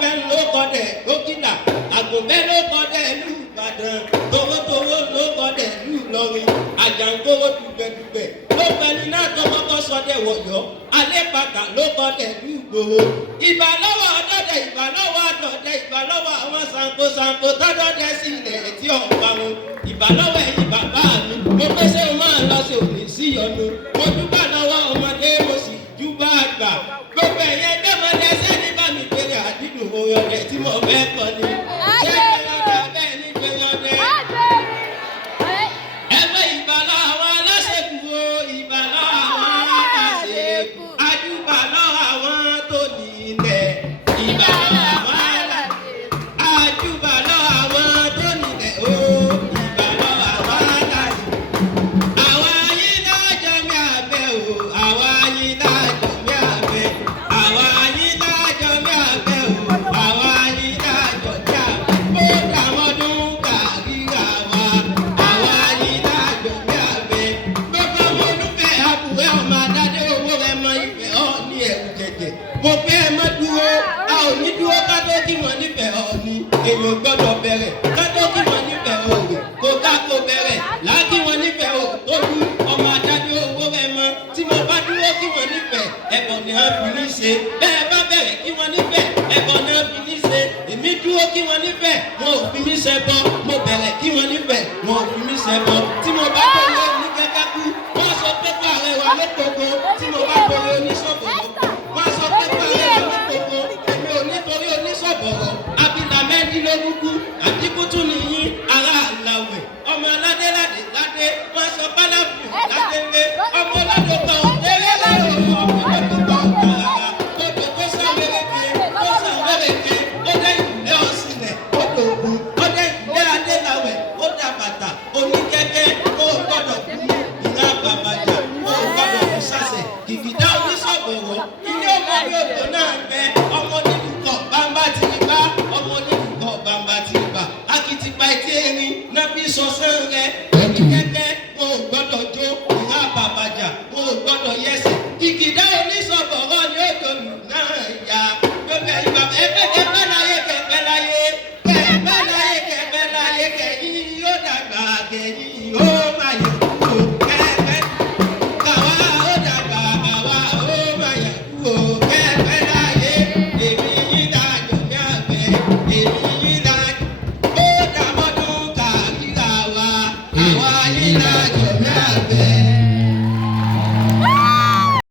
Àgbẹ̀ ló kọ́dẹ̀ dókítà, àgùnbẹ́ ló kọ́dẹ̀ ìlú Ìbàdàn, towótowó ló kọ́dẹ̀ ìlú Ìlọrin, àjàngóró dùgbẹ̀dùgbẹ̀ ló pẹ̀lú náà tó kọ́kọ́ sọdẹ̀ wọ̀yọ́, alẹ́pàtà ló kọ́dẹ̀ ìlú Ìgbòho. Ìbà lọ́wọ́ ọ̀dọ́dẹ, ìbà lọ́wọ́ àdọ̀dẹ, ìbà lọ́wọ́ àwọn sanko tọ́dọ̀dẹ sí ilẹ̀ tí ọ̀pá wọn. Ìbà lọ́wọ́ ẹ̀yin bàbá mi, mo pèsè o máa lọ sí òní sí ọ̀nù. Mo dúpẹ́ lọ́wọ́ ọmọdé mo sì júbà àgbà. Gbogbo ẹ̀yẹ gbẹ́mọdé sẹ́ni bá mi pèrè àdídùn orin ọdẹ tí mo fẹ́ kọ ni. Ṣé gbẹ̀yọ̀dẹ bẹ́ẹ̀ ni gbẹ̀yọ̀dẹ? Ẹgbẹ́ ìbà lọ́wọ́ àwọn aláṣẹ́kù o, ìbà lọ́wọ́ àwọn aláṣẹ́kù. Ajúbà lọ́wọ́ àwọn tó ní ilẹ̀. Ìbà lọ́wọ́ àwọn aláṣẹ́kù. Ajúbà lọ́wọ́ àwọn tó ní ilẹ̀ o. Ìbà lọ́wọ́ àwọn aláṣẹ́kù. Àwa yín lájọ mi àbẹ̀ o. Àwa yín lájọ mi àbẹ̀. Àwa yín lájọ mi àbẹ̀ o. Àwa yín lájọ mi àbẹ̀. Ó dàmọ́dún kàríra wa. Àwa yín lájọ mi àbẹ̀. Gbogbo ọmọ olùfẹ́ àbúrẹ́ ọmọ adádé owó rẹ̀ mọ ìfẹ́ ọ ní ẹ̀rù jẹ̀jẹ̀. Mo fẹ́ ẹ mọ́ dúró, a ò ní dúró ká tó kí wọ́n nífẹ̀ẹ́ ọ ní. Èèyàn gbọ́dọ̀ bẹ̀rẹ̀ ká tó kí wọ́n nífẹ̀ẹ́ òwe. Kò ká kó bẹ̀rẹ̀ láàkí wọ́n nífẹ̀ẹ́ ò tó dú. Ọmọ adádé owó rẹ̀ mọ tí mo bá dúró kí wọ́n nífẹ̀ẹ́ ẹ̀bọ̀ ni wọ́n fi ní ṣe. Bẹ́ẹ̀ bá bẹ̀rẹ̀ kí wọ́n nífẹ̀ẹ́ ẹ̀bọ̀ ni wọ́n fi ní ṣe. Èmi dúró kí wọ́n nífẹ̀ẹ́ wọn ò fi mí ṣẹbọ. Mo bẹ̀rẹ̀ kí wọ́n nífẹ̀ẹ́ wọn ò fi mí ṣẹbọ. Tí mo bá tó lé ní kẹ́kẹ́ kú, wọ́n sọ pé kó ààrẹ wà lókòókò. Tí mo bá tó